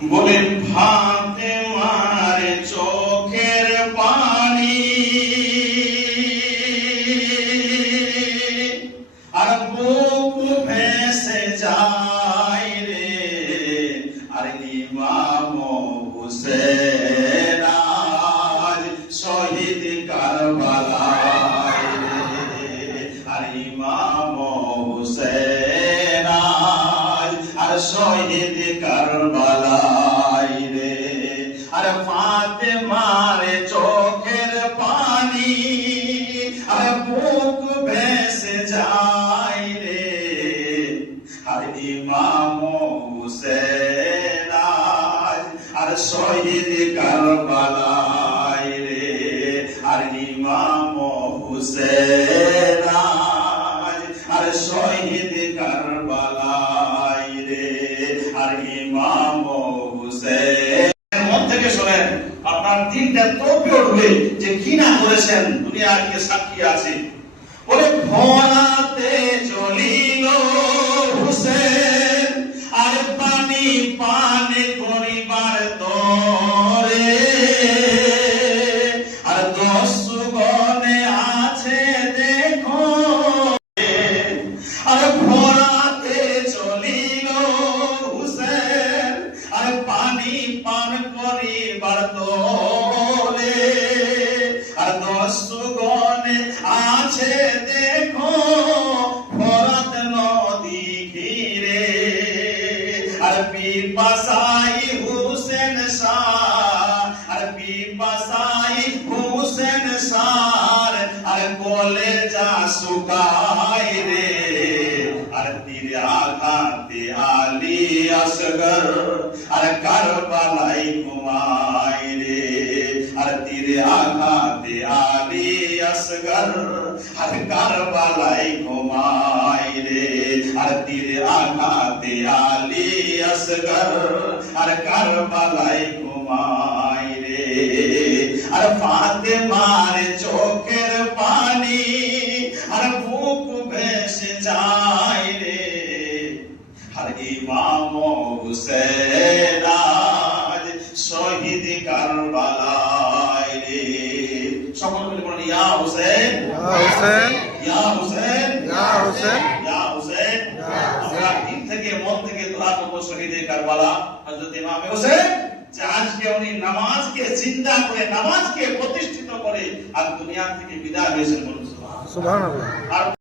বলে ফাতেমার চোখের পানি আর বুক ভেসে যায় রে, আর ইমাম হুসেন আজ শহীদ কারবালায় রে, আর ইমাম হুসেন আজ আর শহীদ কারবালায় রে, আর ফাতেমার চোখের পানি আর বুক ভেসে যায় রে, আর ইমাম হুসেন আজ আর শহীদ কারবালায় রে, আর ইমাম হুসেন আজ আর শহীদ কারবালায় রে, আর ইমাম হুসেন মন থেকে শোনেন, আপনার দিনটা তবে উঠবে যে কি না করেছেন, দুনিয়ার কে সাক্ষী আছে। বলে ভরাতে চলিল হুসেন আর পানি পান করিবার তরে, আর দস্যু গণে আছে দেখো, আর ভরাতে চলিল হুসেন আর পানি পান করিবার তরে, আর দস্যু গণে আছে দেখো ফরাত নদী ঘিরে, আর পিপাসাই হুসেন শাহ, আর পিপাসাই হুসেন শাহ, আর কলেজা শুকায় রে, আর তীর আঘাতে আলী আসগর আর কারবালাই ঘুমায় রে, আর তীর আঘাতে আলী আসগর আর কারবালাই ঘুমায় রে, আর তীর আঘাতে আলী আসগর আর কারবালাই ঘুমায় রে, আর ফাতেমার চোখের পানি আর বুক ভেসে যায় রে, আর ইমাম হুসেন আজ শহীদ কারবালায় রে। সকল মিলে বলেন ইয়া হুসেন, ইয়া হুসেন, ইয়া হুসেন, ইয়া হুসেন, ইয়া হুসেন। আমরা দিল থেকে মন থেকে দোয়া করব শহীদ কারবালা হযরত ইমাম হুসেন, যে আজকে উনি নামাজকে জিন্দা করে, নামাজকে প্রতিষ্ঠিত করে আর দুনিয়া থেকে বিদায় হয়েছেন। বলুন সুবহানাল্লাহ।